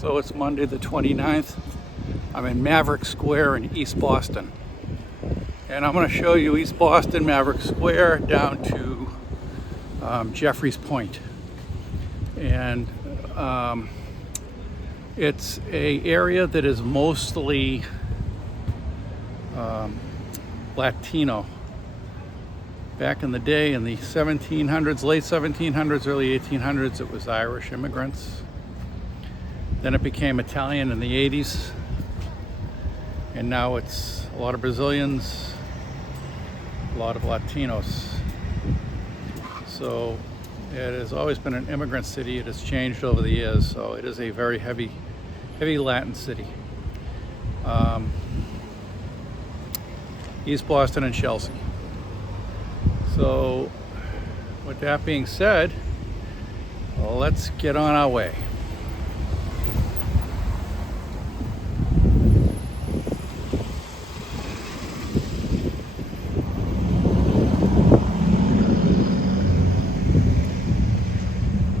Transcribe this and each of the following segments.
So it's Monday the 29th. I'm in Maverick Square in East Boston. And I'm going to show you East Boston, Maverick Square, down to Jeffries Point. And it's an area that is mostly Latino. Back in the day, in the 1700s, late 1700s, early 1800s, it was Irish immigrants. Then it became Italian in the 80s. And now it's a lot of Brazilians, a lot of Latinos. So it has always been an immigrant city. It has changed over the years. So it is a very heavy Latin city. East Boston and Chelsea. So with that being said, let's get on our way.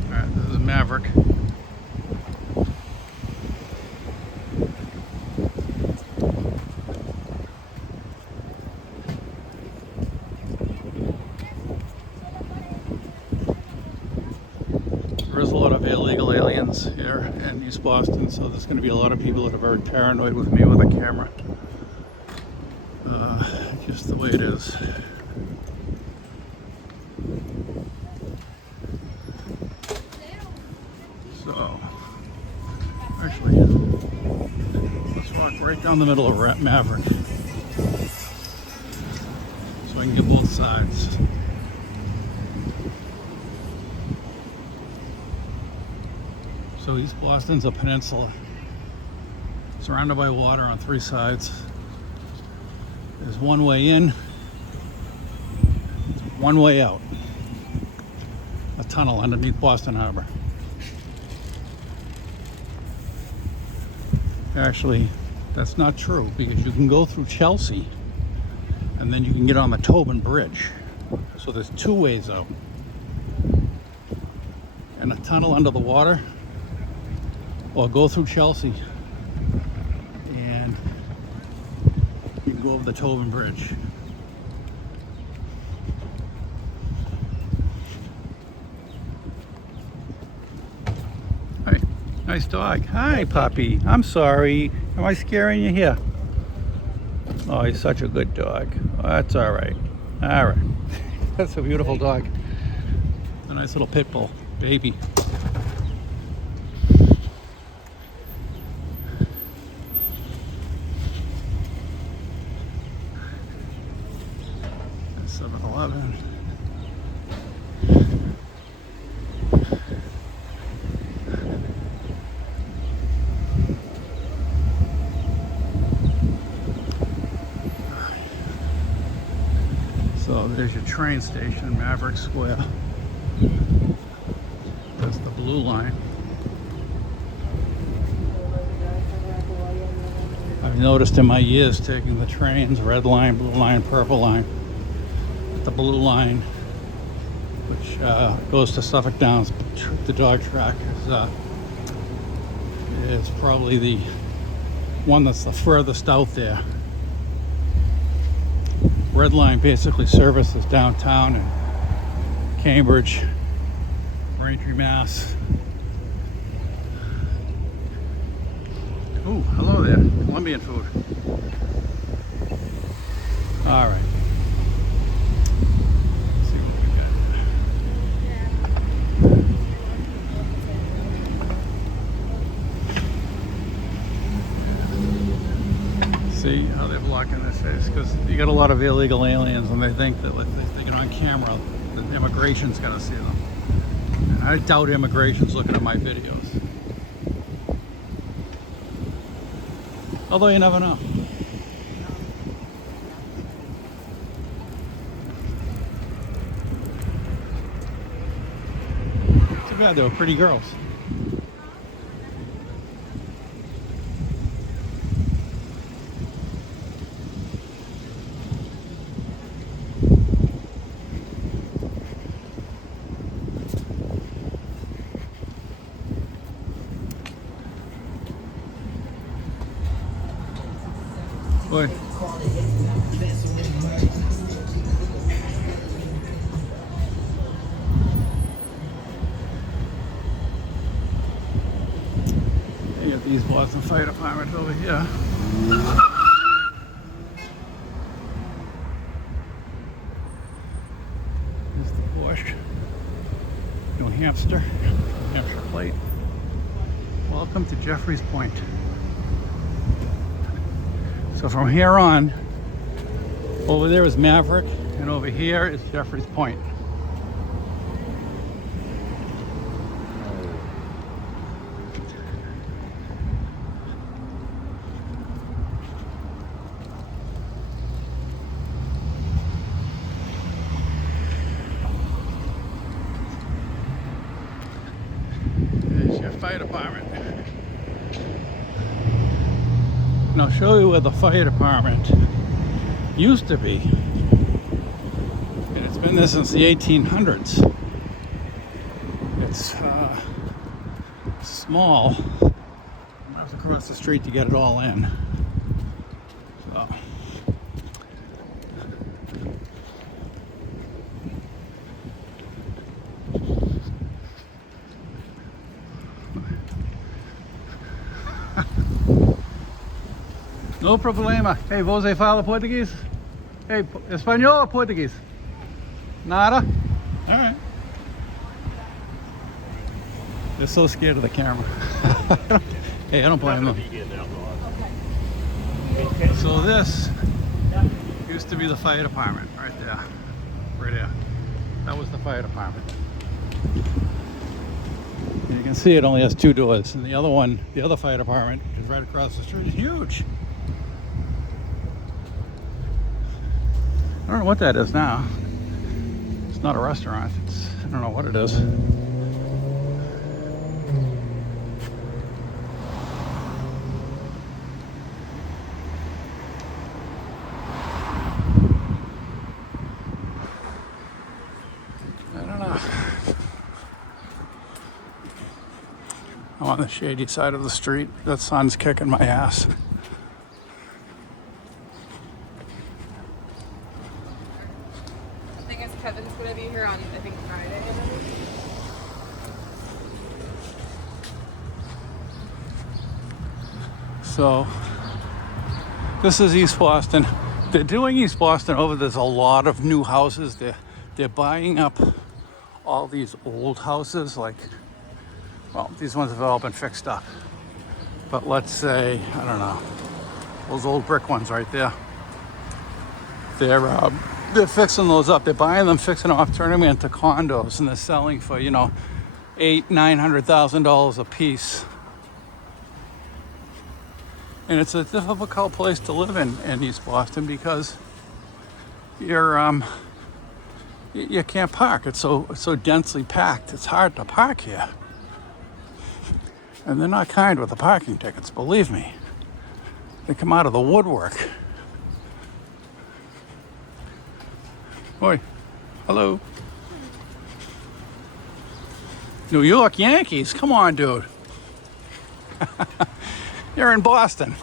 All right, this is Maverick. There's a lot of illegal aliens here in East Boston, so there's going to be a lot of people that are very paranoid with me with a camera. Just the way it is. So, actually, let's walk right down the middle of Maverick so I can get both sides. So East Boston's a peninsula surrounded by water on three sides. There's one way in, one way out. A tunnel underneath Boston Harbor. Actually, that's not true because you can go through Chelsea and then you can get on the Tobin Bridge. So there's two ways out. And a tunnel under the water, or go through Chelsea and you can go over the Tobin Bridge. Hi, nice dog. Hi, puppy. I'm sorry. Am I scaring you here? Oh, he's such a good dog. Oh, that's all right. All right. That's a beautiful dog. A nice little pit bull baby. 7-Eleven. So there's your train station, Maverick Square. That's the blue line. I've noticed in my years taking the trains, red line, blue line, purple line. The blue line, which goes to Suffolk Downs, the dog track, is probably the one that's the furthest out there. Red line basically services downtown and Cambridge, Braintree, Mass. Oh, hello there, Colombian food. All right. See how they're blocking this face? Because you got a lot of illegal aliens and they think that if they get on camera, the immigration's going to see them. And I doubt immigration's looking at my videos. Although you never know. Too bad they were pretty girls. East Boston Fire Department over here. Here's the Porsche. New Hampshire plate. Welcome to Jeffries Point. So from here on, over there is Maverick, and over here is Jeffries Point. There's your fire department. And I'll show you where the fire department used to be. And it's been there since the 1800s. It's small. I have to cross the street to get it all in. So. No problema. Hey, você fala português? Hey, espanhol or Portuguese? Nada? All right. They're so scared of the camera. Hey, I don't blame them. So this used to be the fire department right there. Right there. That was the fire department. And you can see it only has 2 doors. And the other one, the other fire department, which is right across the street, is huge. I don't know what that is now. It's not a restaurant. I don't know what it is. I don't know. I'm on the shady side of the street. That sun's kicking my ass. Kevin's gonna be here on, I think, Friday. So this is East Boston. They're doing East Boston over. There's a lot of new houses. They're buying up all these old houses. Like, well, these ones have all been fixed up. But let's say, I don't know, those old brick ones right there. They're fixing those up. They're buying them, fixing them up, turning them into condos, and they're selling for, you know, $800,000-$900,000 a piece. And it's a difficult place to live in East Boston because you can't park. It's so densely packed. It's hard to park here. And they're not kind with the parking tickets, believe me. They come out of the woodwork. Oi, hello. New York Yankees, come on, dude. You're in Boston.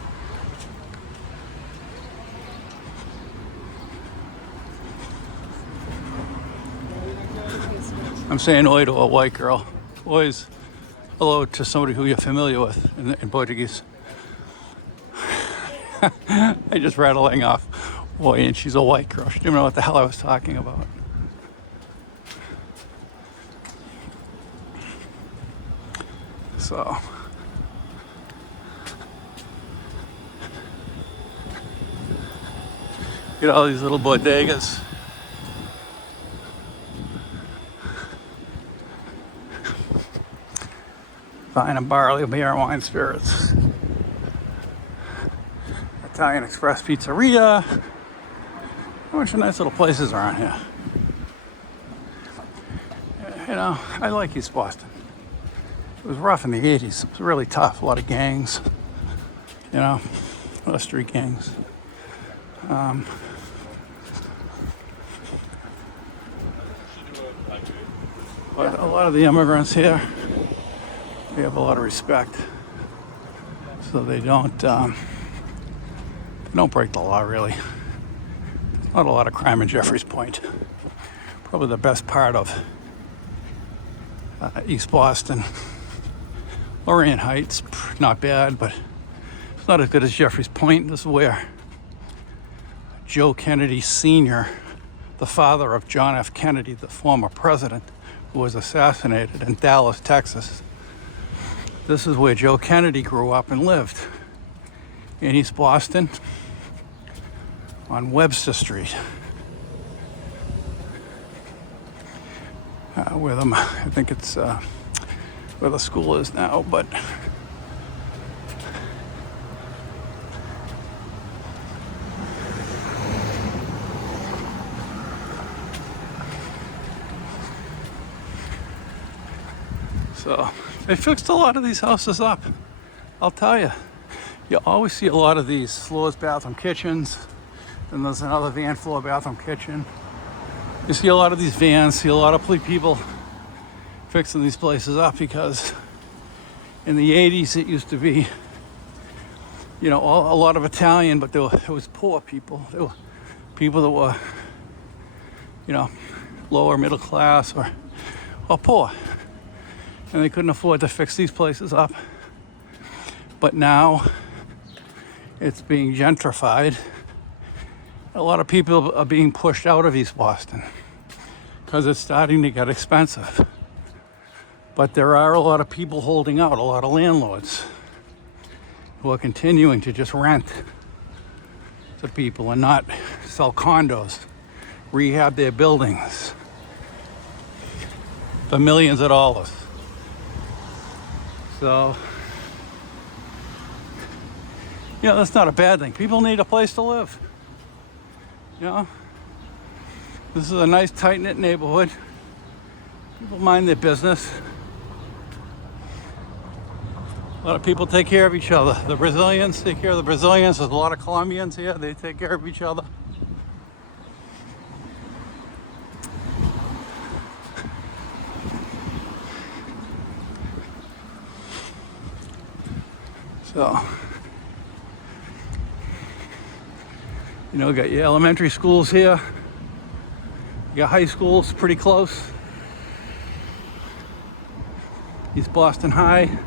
I'm saying oi to a white girl. Oi's hello to somebody who you're familiar with in Portuguese. I just rattling off. Boy, and she's a white girl. She didn't know what the hell I was talking about. So, get all these little bodegas. Vine and barley, beer and wine spirits. Italian Express Pizzeria. A bunch of nice little places around here. You know, I like East Boston. It was rough in the 80s. It was really tough. A lot of gangs. You know, a lot of street gangs. A lot of the immigrants here, they have a lot of respect. So they don't break the law, really. Not a lot of crime in Jeffries Point. Probably the best part of East Boston Lorraine Heights, not bad, but it's not as good as Jeffries Point. This is where Joe Kennedy Sr., the father of John F. Kennedy, the former president, who was assassinated in Dallas, Texas. This is where Joe Kennedy grew up and lived, in East Boston, on Webster Street. I think it's where the school is now, but so they fixed a lot of these houses up. I'll tell you, you always see a lot of these floors, bathroom, kitchens. Then there's another van floor, bathroom, kitchen. You see a lot of these vans, see a lot of people fixing these places up, because in the 80s it used to be, you know, a lot of Italian, but it was poor people. There were people that were, you know, lower middle class or poor. And they couldn't afford to fix these places up. But now it's being gentrified. A lot of people are being pushed out of East Boston because it's starting to get expensive. But there are a lot of people holding out, a lot of landlords who are continuing to just rent to people and not sell condos, rehab their buildings for millions of dollars. So, you know, that's not a bad thing. People need a place to live. You know, this is a nice, tight-knit neighborhood. People mind their business. A lot of people take care of each other. The Brazilians take care of the Brazilians. There's a lot of Colombians here. They take care of each other. So, you know, got your elementary schools here. You got high schools pretty close. East Boston High,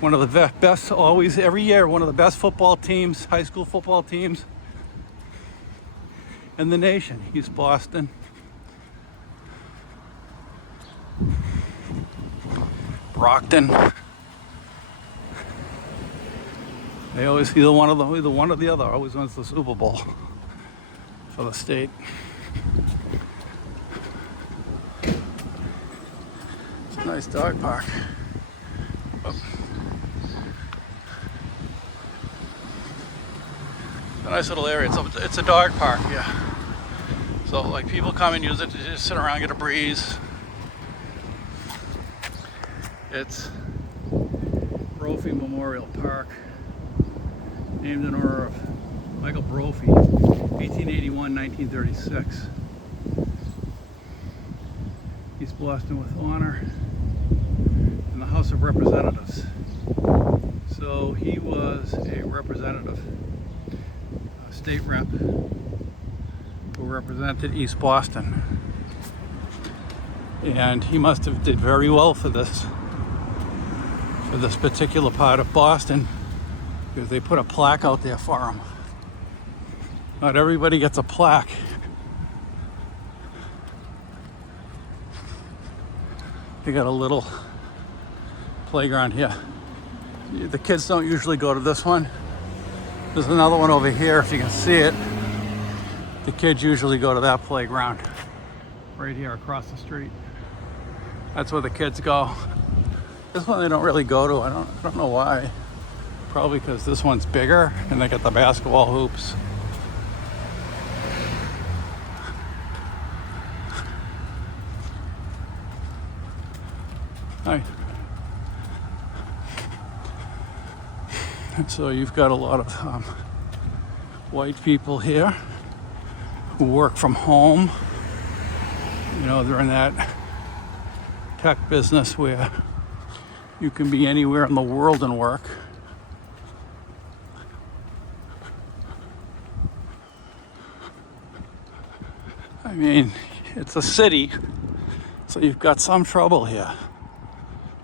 one of the best, always, every year, one of the best football teams, high school football teams in the nation, East Boston. Brockton. They always, either one or the other always wins the Super Bowl for the state. It's a nice dog park. Oh. It's a nice little area. It's a dog park, yeah. So like people come and use it to just sit around, get a breeze. It's Brophy Memorial Park, named in honor of Michael Brophy, 1881-1936. East Boston with honor in the House of Representatives. So he was a representative, a state rep, who represented East Boston. And he must have did very well for this particular part of Boston, because they put a plaque out there for him. Not everybody gets a plaque. They got a little playground here. The kids don't usually go to this one. There's another one over here, if you can see it. The kids usually go to that playground right here across the street. That's where the kids go. This one they don't really go to. I don't know why. Probably because this one's bigger and they got the basketball hoops. Hi. So you've got a lot of white people here who work from home. You know, they're in that tech business where you can be anywhere in the world and work. I mean, it's a city, so you've got some trouble here.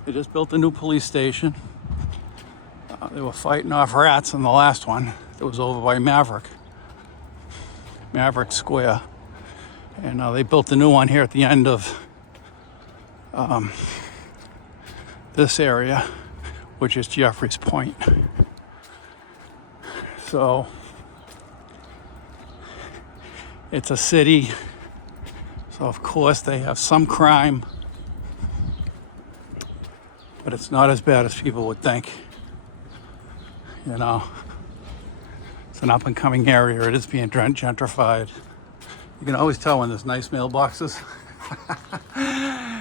They just built a new police station. They were fighting off rats in the last one. It was over by Maverick Square. And they built a new one here at the end of this area, which is Jeffries Point. So it's a city, so of course they have some crime, but it's not as bad as people would think. You know, it's an up and coming area. It is being gentrified. You can always tell when there's nice mailboxes.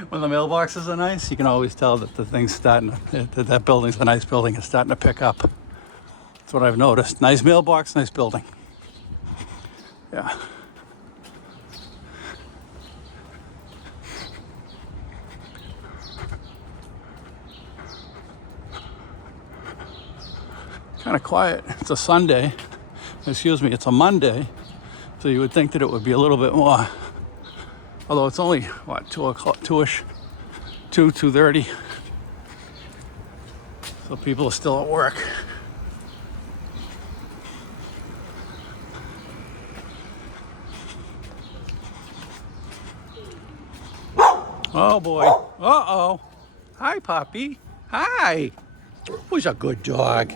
When the mailboxes are nice, you can always tell that the thing's that building's a nice building. It's starting to pick up. That's what I've noticed. Nice mailbox, nice building. Yeah. Kind of quiet. It's a Sunday. Excuse me, it's a Monday. So you would think that it would be a little bit more. Although it's only, what, 2 o'clock, 2-ish? 2:30. So people are still at work. Oh boy. Uh-oh. Hi, puppy. Hi. Who's a good dog?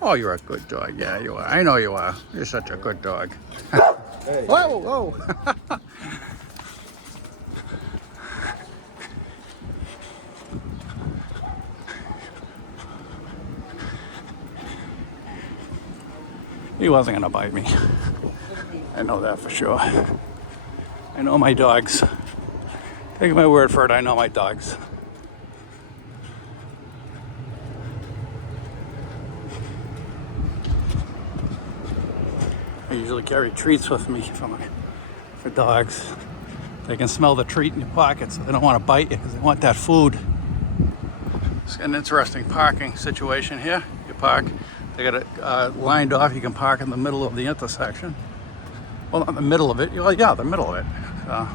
Oh, you're a good dog. Yeah, you are. I know you are. You're such a good dog. Hey. Whoa, whoa. He wasn't gonna bite me. I know that for sure. I know my dogs. Take my word for it, I know my dogs. I usually carry treats with me for dogs. They can smell the treat in your pocket, so they don't want to bite you because they want that food. It's an interesting parking situation here. You park, they got it lined off. You can park in the middle of the intersection. Well, not the middle of it. Well, yeah, the middle of it. So.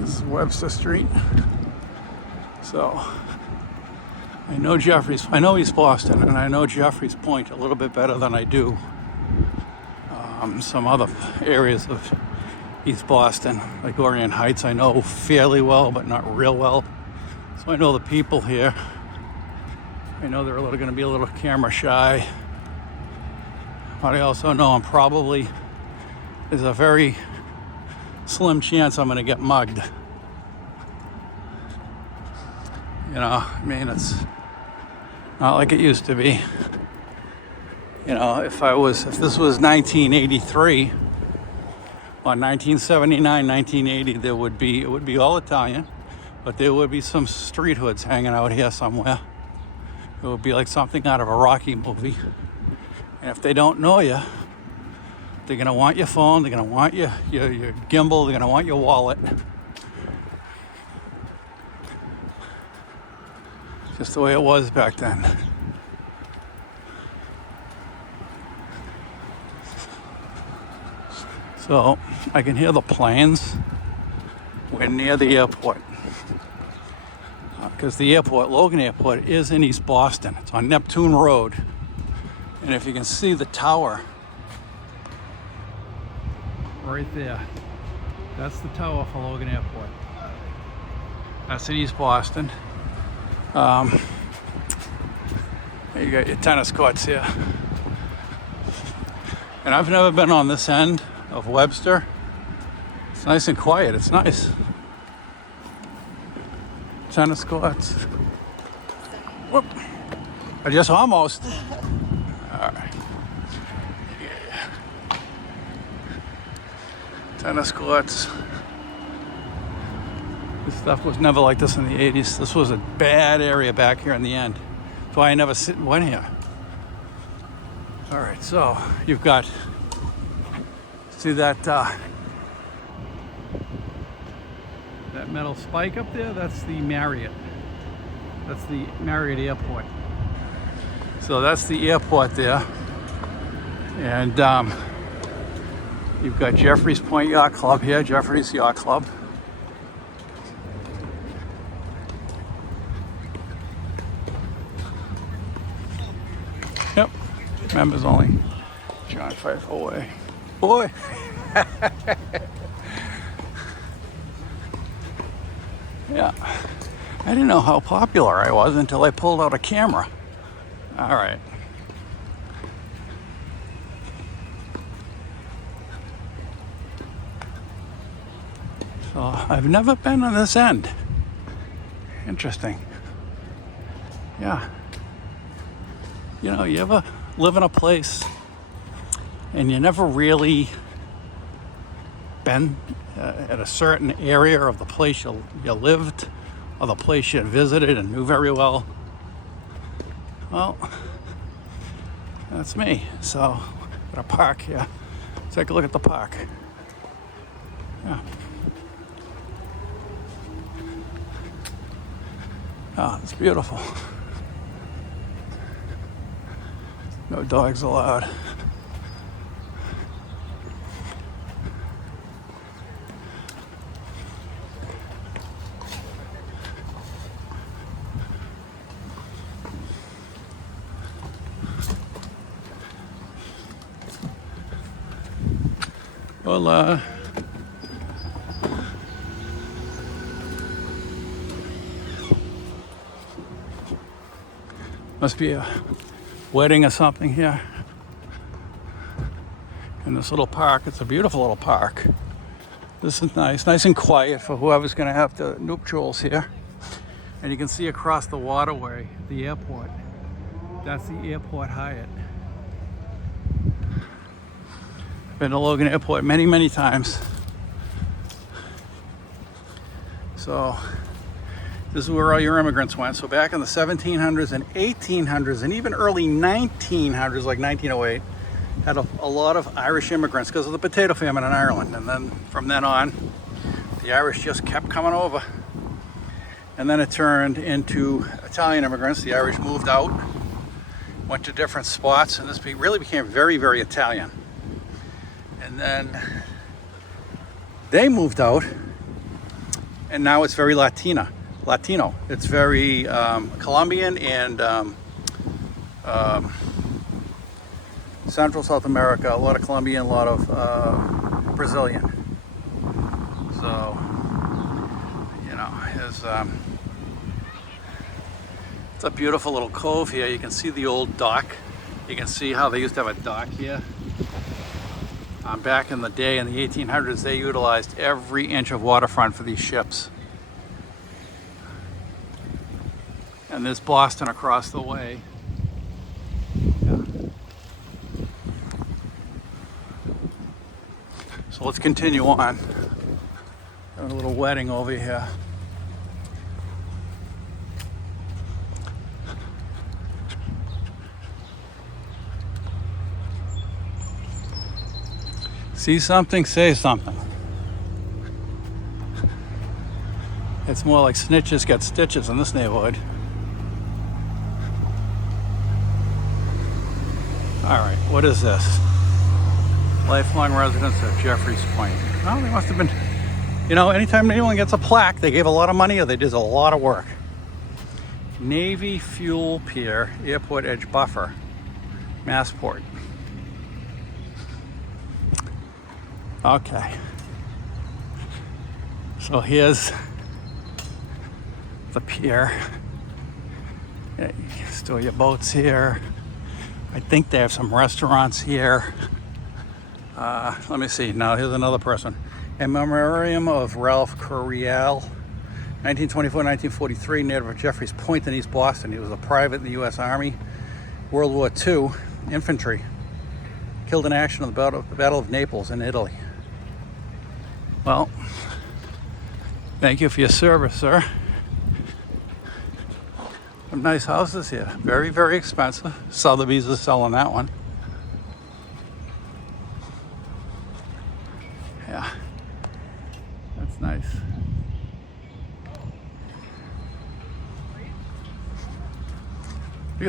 This is Webster Street. So I know East Boston, and I know Jeffries Point a little bit better than I do some other areas of East Boston, like Orient Heights. I know fairly well, but not real well. So I know the people here. I know they're going to be a little camera shy. But I also know there's a very slim chance I'm going to get mugged. You know, I mean, it's not like it used to be. You know, if this was 1983 or 1979, 1980, it would be all Italian, but there would be some street hoods hanging out here somewhere. It would be like something out of a Rocky movie. And if they don't know you, they're gonna want your phone, they're gonna want your gimbal, they're gonna want your wallet. Just the way it was back then. So I can hear the planes. We're near the airport. Because the airport, Logan Airport, is in East Boston. It's on Neptune Road. And if you can see the tower right there, that's the tower for Logan Airport. That's in East Boston. You got your tennis courts here. And I've never been on this end of Webster. It's nice and quiet. It's nice. Tennis courts. Whoop. I just almost. All right. Yeah. Tennis courts. This stuff was never like this in the 80s. This was a bad area back here in the end. That's why I never went here. All right, so you've got See that that metal spike up there? That's the Marriott. That's the Marriott Airport. So that's the airport there. And you've got Jeffries Point Yacht Club here, Jeffries Yacht Club. Yep, members only. John Fife away. Boy! Yeah, I didn't know how popular I was until I pulled out a camera. All right. So I've never been on this end. Interesting. Yeah. You know, you ever live in a place and you never really been at a certain area of the place you lived or the place you visited and knew very well? Well, that's me. So, got a park here. Let's take a look at the park. Yeah. Oh, it's beautiful. No dogs allowed. Hola. Must be a wedding or something here in this little park. It's a beautiful little park. This is nice and quiet for whoever's going to have the nuptials here. And you can see across the waterway, the airport. That's the Airport Hyatt. Been to Logan Airport many times. So this is where all your immigrants went. So back in the 1700s and 1800s and even early 1900s, like 1908, had a lot of Irish immigrants because of the potato famine in Ireland. And then from then on, the Irish just kept coming over. And then it turned into Italian immigrants. The Irish moved out, went to different spots, and this really became very Italian. And then they moved out, and now it's very Latino. It's very Colombian and Central South America, a lot of Colombian, a lot of Brazilian. So, you know, it's a beautiful little cove here. You can see the old dock. You can see how they used to have a dock here. Back in the day, in the 1800s, they utilized every inch of waterfront for these ships. And there's Boston across the way. Yeah. So let's continue on. Got a little wedding over here. See something, say something. It's more like snitches get stitches in this neighborhood. All right, what is this? Lifelong residents of Jeffries Point. Oh, they must have been, you know, anytime anyone gets a plaque, they gave a lot of money or they did a lot of work. Navy Fuel Pier, Airport Edge Buffer, Massport. Okay. So here's the pier. Yeah, you can store your boats here. I think they have some restaurants here. Let me see. Now here's another person. In memoriam of Ralph Coriel, 1924-1943, native of Jeffries Point in East Boston. He was a private in the U.S. Army, World War II, infantry. Killed in action in the Battle of Naples in Italy. Well, thank you for your service, sir. Some nice houses here. Very expensive. Sotheby's is selling that one.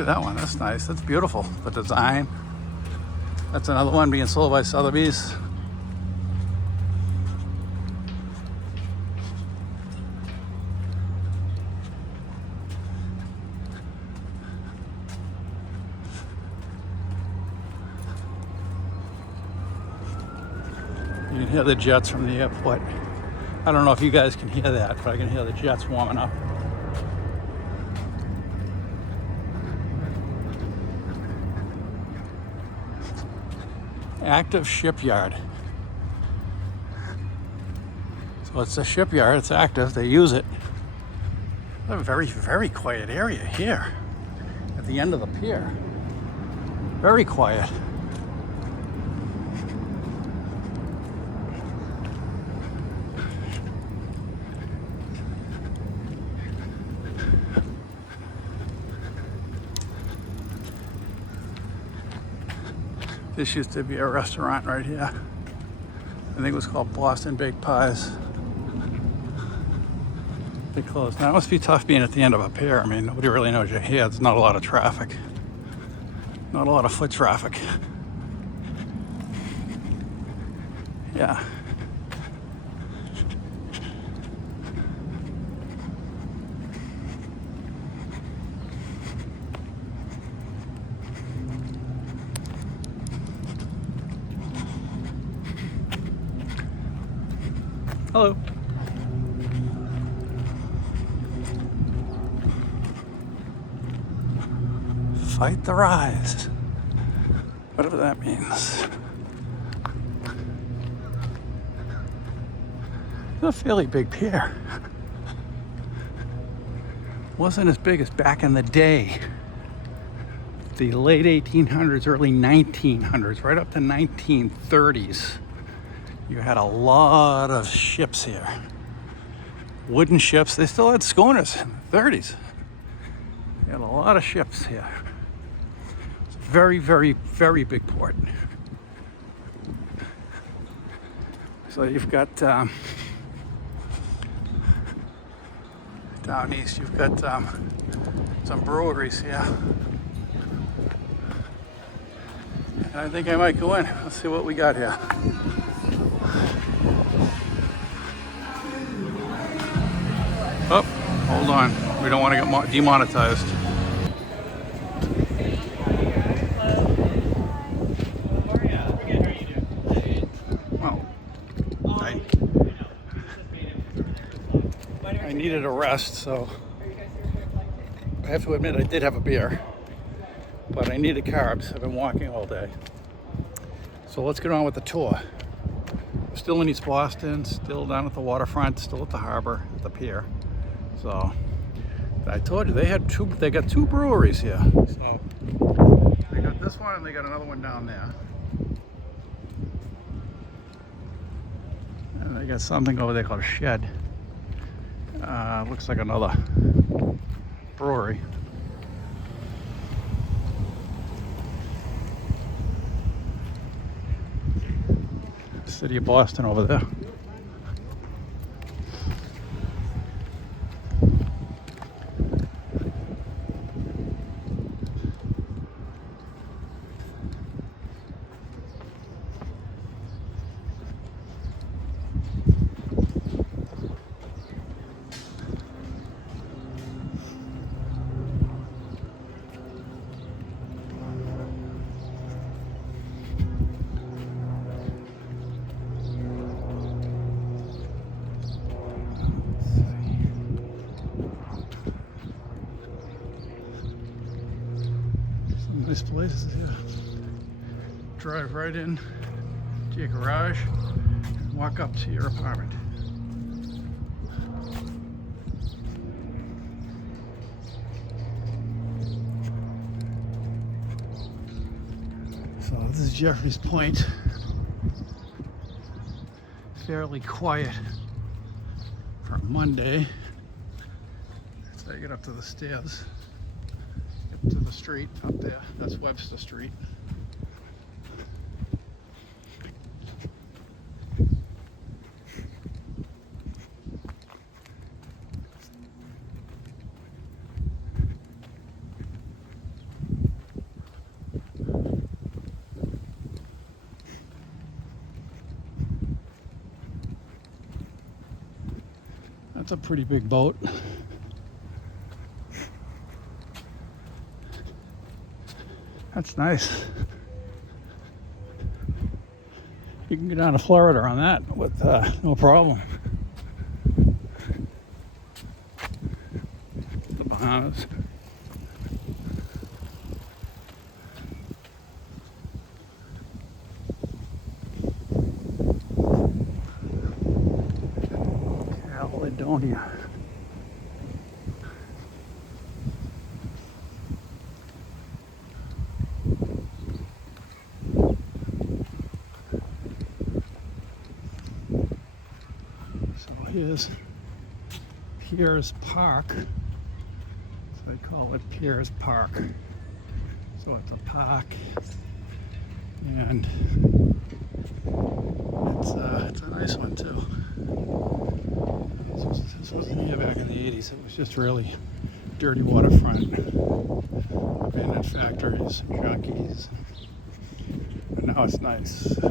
at that one. That's nice. That's beautiful. The design. That's another one being sold by Sotheby's. You can hear the jets from the airport. I don't know if you guys can hear that, but I can hear the jets warming up. Active shipyard. So it's a shipyard, it's active, they use it. A very, very quiet area here at the end of the pier. Very quiet. This used to be a restaurant right here. I think it was called Boston Baked Pies. They closed. Now it must be tough being at the end of a pier. I mean, nobody really knows you're here. There's not a lot of traffic. Not a lot of foot traffic. Yeah. Hello. Fight the rise. Whatever that means. It's a fairly big pier. Wasn't as big as back in the day. The late 1800s, early 1900s, right up to 1930s. You had a lot of ships here. Wooden ships. They still had schooners in the 30s. You had a lot of ships here. It's a very, very, very big port. So you've got down east, you've got some breweries here. And I think I might go in. Let's see what we got here. Oh, hold on. We don't want to get demonetized. Well, I needed a rest, so I have to admit I did have a beer, but I needed carbs. I've been walking all day. So let's get on with the tour. Still in East Boston, still down at the waterfront, still at the harbor, at the pier. So I told you they got two breweries here. So they got this one and they got another one down there. And they got something over there called a shed. Looks like another brewery. City of Boston over there. Nice places here. Drive right in to your garage and walk up to your apartment. So this is Jeffries Point. Fairly quiet for a Monday. So I get up to the stairs. To the street up there. That's Webster Street. That's a pretty big boat. That's nice. You can get down to Florida on that with no problem. The Bahamas. Caledonia. Here's Pierce Park. So they call it Pierce Park. So it's a park, and it's a nice one too. This wasn't here back in the 80s. It was just really dirty waterfront, abandoned factories, junkies. And now it's nice. A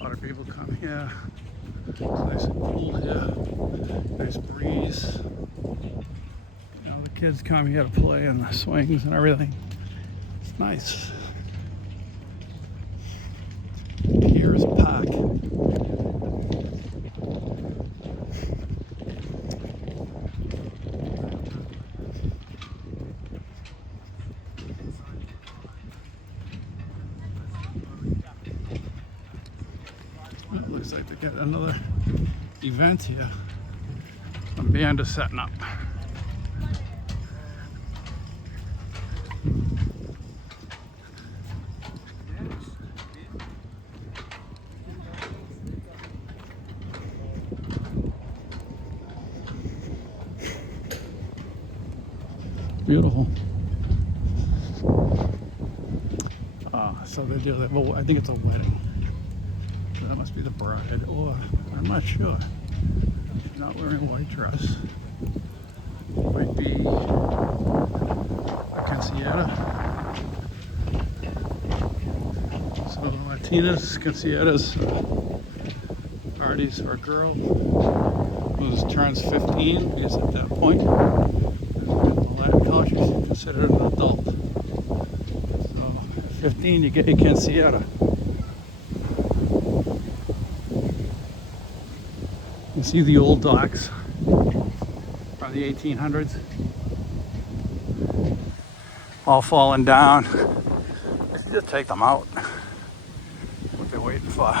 lot of people come here. It's nice and cool here. Nice breeze. You know, the kids come here to play on the swings and everything. It's nice. Here's Park. It looks like they got another event here. Some band is setting up. Beautiful. So they do that. Well, I think it's a wedding. So that must be the bride, or I'm not sure. She's not wearing a white dress. Might be a quinceañera. So Latinas, quinceañeras, parties for a girl who turns 15, because at that point, in the Latin culture, she's considered an adult. So at 15, you get a quinceañera. You see the old docks from the 1800s, all falling down. They should just take them out. What they're waiting for.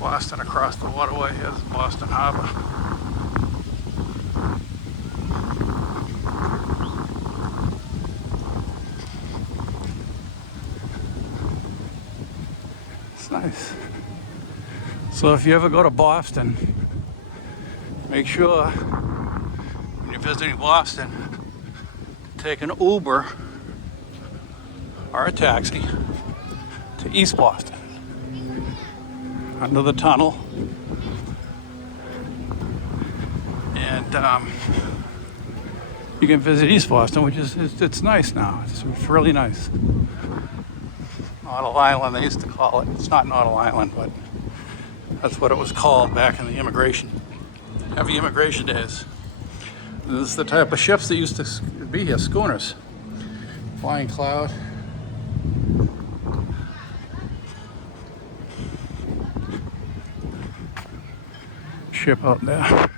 Boston across the waterway. Here's Boston Harbor. It's nice. So if you ever go to Boston, make sure when you're visiting Boston, take an Uber or a taxi to East Boston, under the tunnel, and you can visit East Boston, which is it's nice now. It's really nice. Noddle Island, they used to call it. It's not Noddle Island, but that's what it was called back in the heavy immigration days. This is the type of ships that used to be here, schooners. Flying Cloud. Ship out there. Yeah.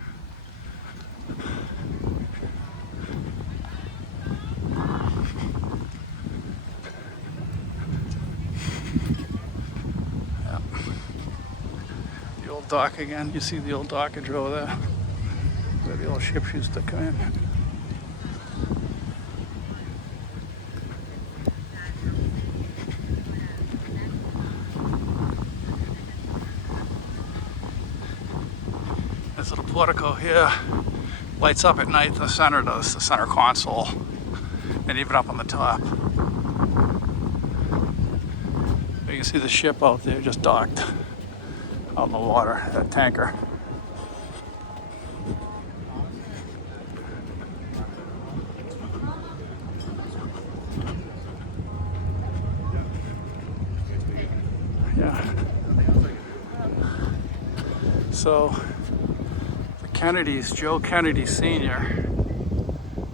The old dock again. You see the old dockage over there, where the old ships used to come in. This little portico here lights up at night. The center does, the center console, and even up on the top. You can see the ship out there just docked out in the water, that tanker. So the Kennedys, Joe Kennedy Sr.,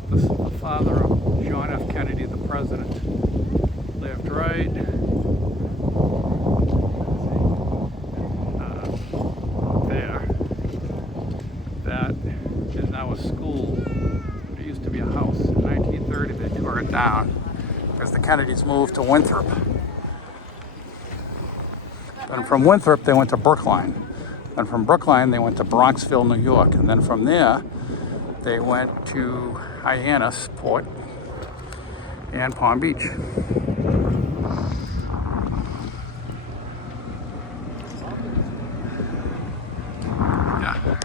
the father of John F. Kennedy, the president, lived right there. That is now a school. It used to be a house. In 1930 they tore it down because the Kennedys moved to Winthrop. Then from Winthrop they went to Brookline. Then from Brookline they went to Bronxville, New York. And then from there they went to Hyannisport and Palm Beach. Yeah.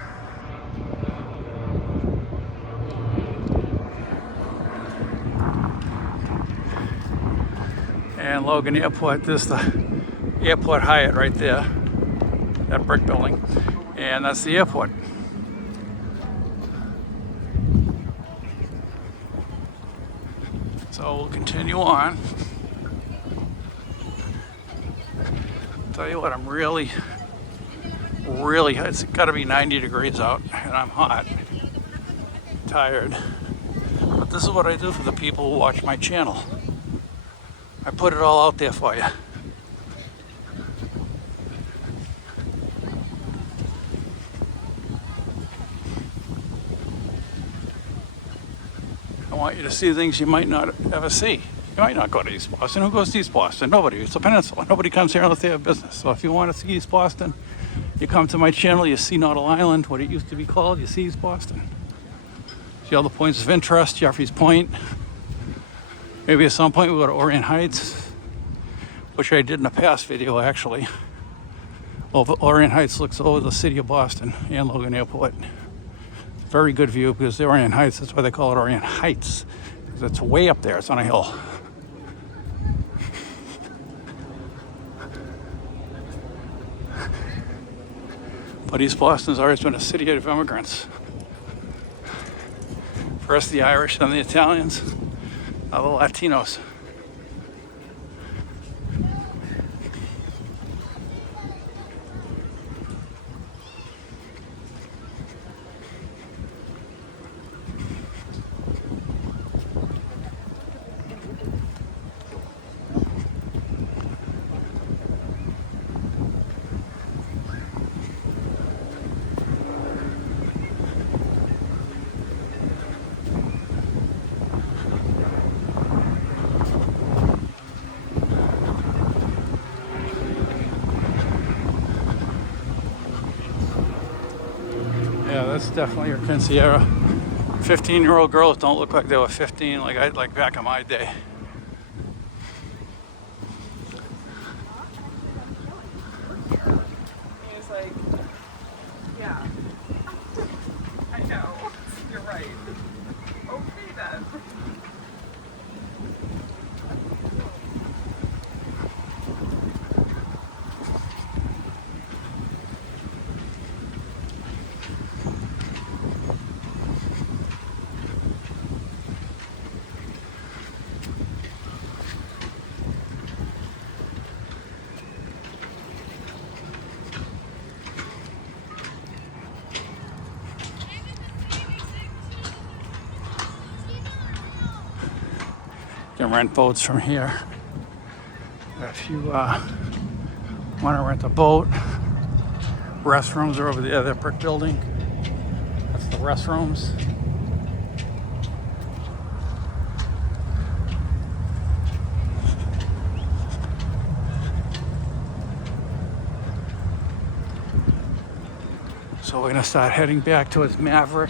And Logan Airport, there's the Airport Hyatt right there, that brick building, and that's the airport. So we'll continue on. Tell you what, I'm really, it's got to be 90 degrees out, and I'm hot, tired. But this is what I do for the people who watch my channel. I put it all out there for you. I want you to see things you might not ever see. You might not go to East Boston. Who goes to East Boston? Nobody. It's a peninsula. Nobody comes here unless they have business. So if you want to see East Boston, you come to my channel, you see Noddle Island, what it used to be called, you see East Boston. See all the points of interest, Jeffries Point. Maybe at some point we go to Orient Heights, which I did in a past video actually. Orient Heights looks over the city of Boston and Logan Airport. Very good view because the Orient Heights, that's why they call it Orient Heights, because it's way up there, it's on a hill. But East Boston's always been a city of immigrants. First the Irish, then the Italians, now the Latinos. Yeah, that's definitely your Quinceañera. 15-year-old girls don't look like they were 15 like back in my day. He's like, yeah. I know. You're right. Okay then. You can rent boats from here. If you want to rent a boat, restrooms are over there, that brick building. That's the restrooms. So we're gonna start heading back towards Maverick.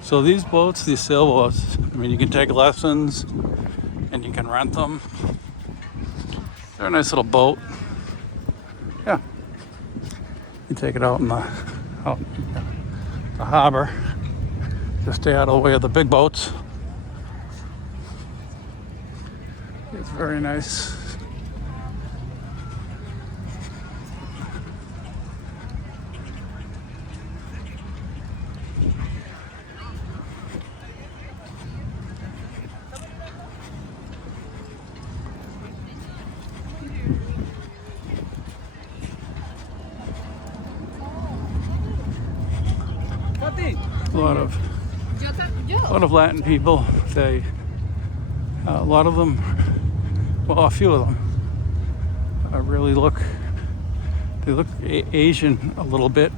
So these boats, these sailboats, I mean, you can take lessons and you can rent them. They're a nice little boat. Yeah. You take it out in the harbor. Just stay out of the way of the big boats. It's very nice. a lot of Latin people. A lot of them, well, a few of them, really look Asian a little bit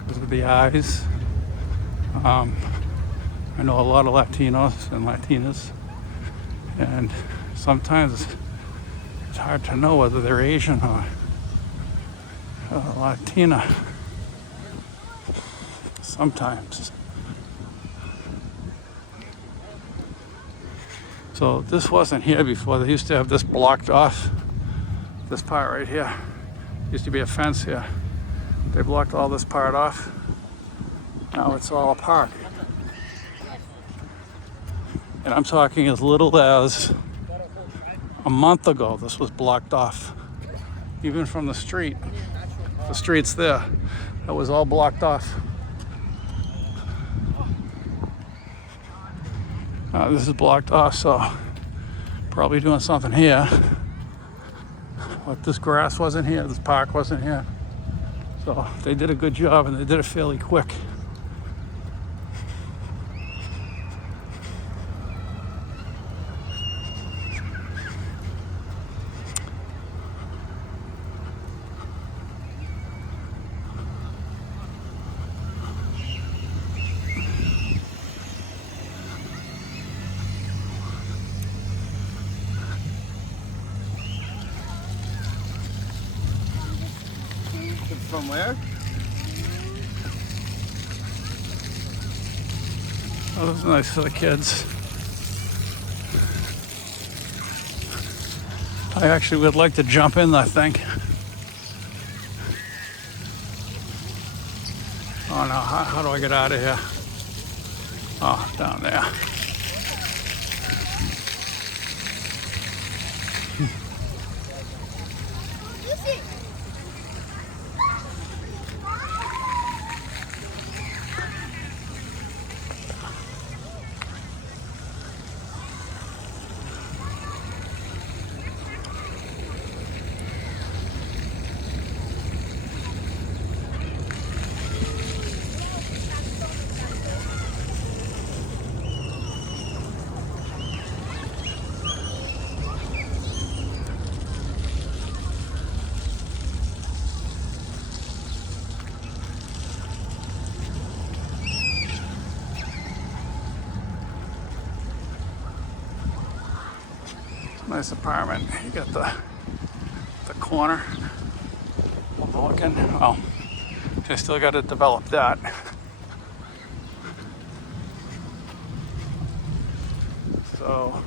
because of the eyes. I know a lot of Latinos and Latinas, and sometimes it's hard to know whether they're Asian or Latina. Sometimes. So this wasn't here before. They used to have this blocked off. This part right here. Used to be a fence here. They blocked all this part off. Now it's all a park. And I'm talking as little as a month ago, this was blocked off. Even from the street. The street's there. That was all blocked off. This is blocked off, so probably doing something here. But this grass wasn't here, this park wasn't here. So they did a good job, and they did it fairly quick. From where? Oh, this is nice for the kids. I actually would like to jump in that thing. Oh no, how do I get out of here? Oh, down there. Nice apartment. You got the corner overlooking. Well, they still got to develop that. So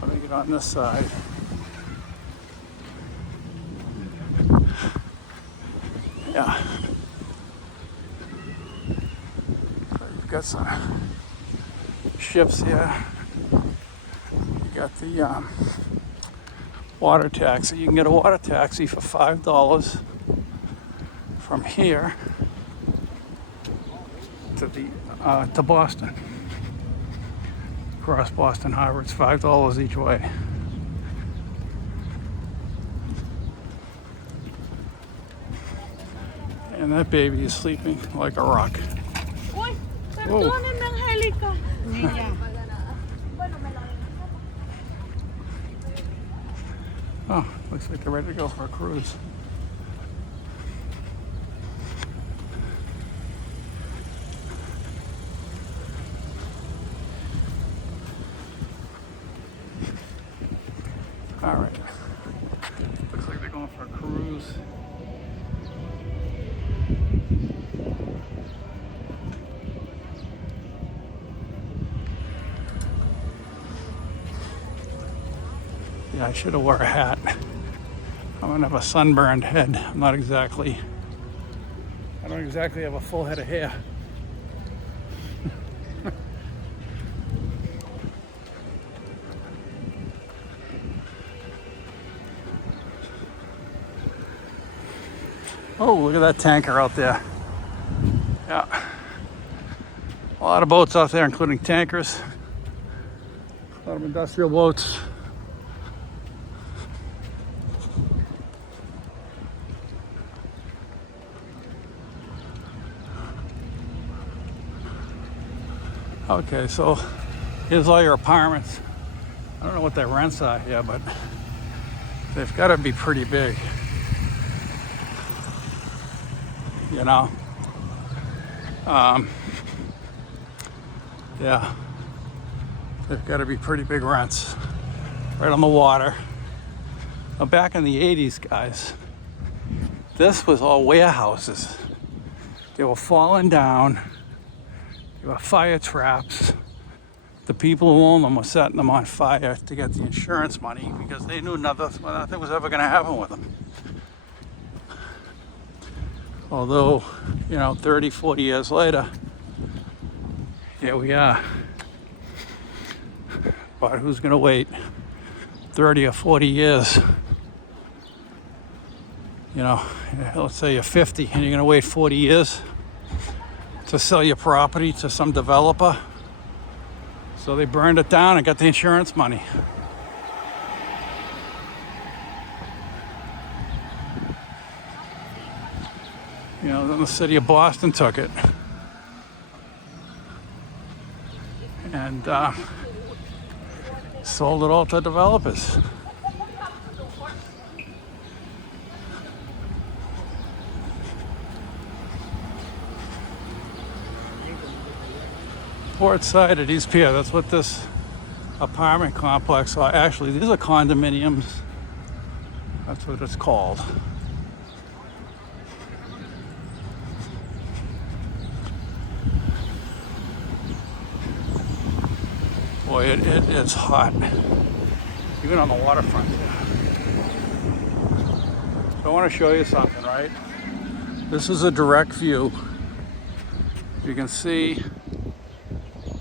let me get on this side. Yeah. So you've got some ships here. Got the water taxi. You can get a water taxi for $5 from here to Boston. Across Boston Harbor, it's $5 each way. And that baby is sleeping like a rock. Whoa. Oh, looks like they're ready to go for a cruise. All right. Looks like they're going for a cruise. Yeah, I should have wore a hat. I'm gonna have a sunburned head. I don't exactly have a full head of hair. Oh, look at that tanker out there. Yeah. A lot of boats out there, including tankers. A lot of industrial boats. Okay, so here's all your apartments. I don't know what their rents are here, but they've got to be pretty big. You know? Yeah. They've got to be pretty big rents. Right on the water. Now, back in the 80s, guys, this was all warehouses. They were falling down. They were fire traps. The people who owned them were setting them on fire to get the insurance money because they knew nothing was ever going to happen with them. Although, 30, 40 years later, here we are. But who's going to wait 30 or 40 years? Let's say you're 50 and you're going to wait 40 years to sell your property to some developer. So they burned it down and got the insurance money. Then the city of Boston took it. And sold it all to developers. Port side at East Pier, that's what this apartment complex are. Actually, these are condominiums. That's what it's called. Boy, it is hot, even on the waterfront here. So I want to show you something, right? This is a direct view. You can see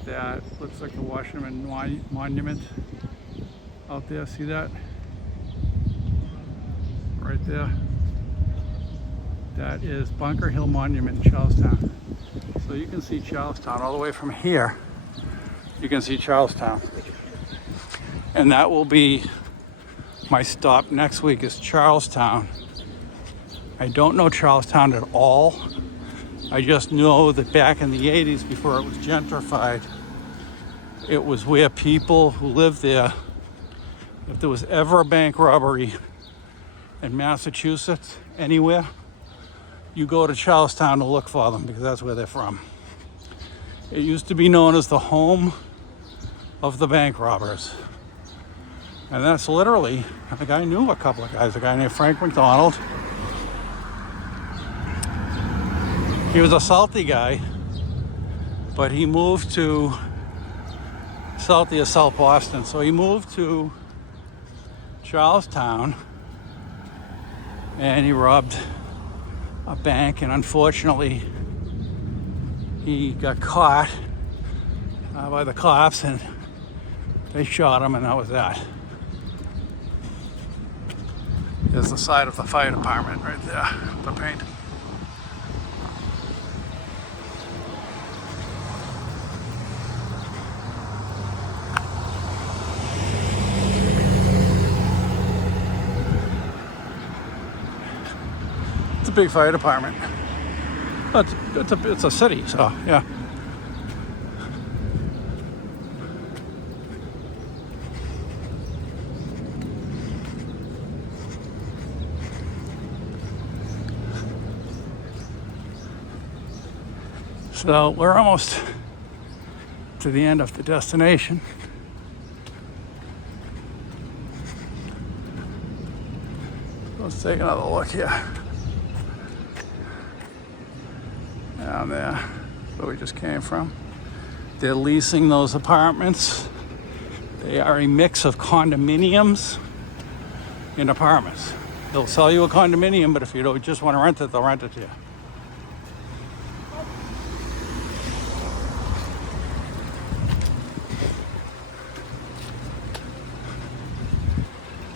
that looks like the Washington Monument out there. See that? Right there. That is Bunker Hill Monument in Charlestown. So you can see Charlestown all the way from here. You can see Charlestown. And that will be my stop next week is Charlestown. I don't know Charlestown at all. I just know that back in the 80s, before it was gentrified, it was where people who lived there, if there was ever a bank robbery in Massachusetts, anywhere, you go to Charlestown to look for them because that's where they're from. It used to be known as the home of the bank robbers. And that's literally, I think I knew a couple of guys, a guy named Frank McDonald. He was a salty guy, but he moved to South Boston. So he moved to Charlestown and he robbed a bank, and unfortunately he got caught by the cops and they shot him, and that was that. There's the side of the fire department right there, the paint. It's a big fire department. It's a city, so yeah. So we're almost to the end of the destination. Let's take another look here. Down there, where we just came from. They're leasing those apartments. They are a mix of condominiums and apartments. They'll sell you a condominium, but if you don't just want to rent it, they'll rent it to you.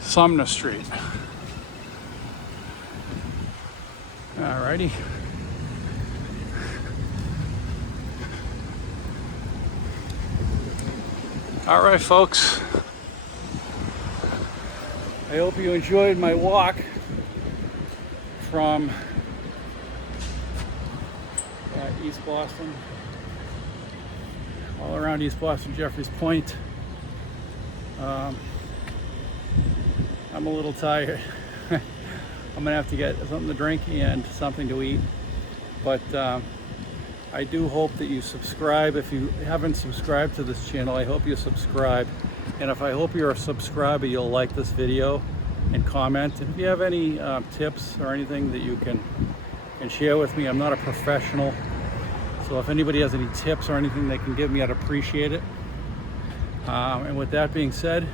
Sumner Street. Alrighty. All right, folks. I hope you enjoyed my walk from East Boston all around East Boston, Jeffries Point. I'm a little tired. I'm gonna have to get something to drink and something to eat, but I do hope that you subscribe. If you haven't subscribed to this channel, I hope you subscribe, and if I hope you're a subscriber, you'll like this video and comment. And if you have any tips or anything that you can share with me, I'm not a professional, so if anybody has any tips or anything they can give me, I'd appreciate it. And with that being said,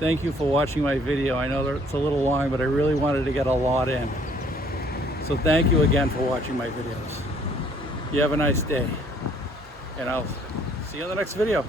thank you for watching my video. I know that it's a little long, but I really wanted to get a lot in. So thank you again for watching my videos. You have a nice day, and I'll see you in the next video.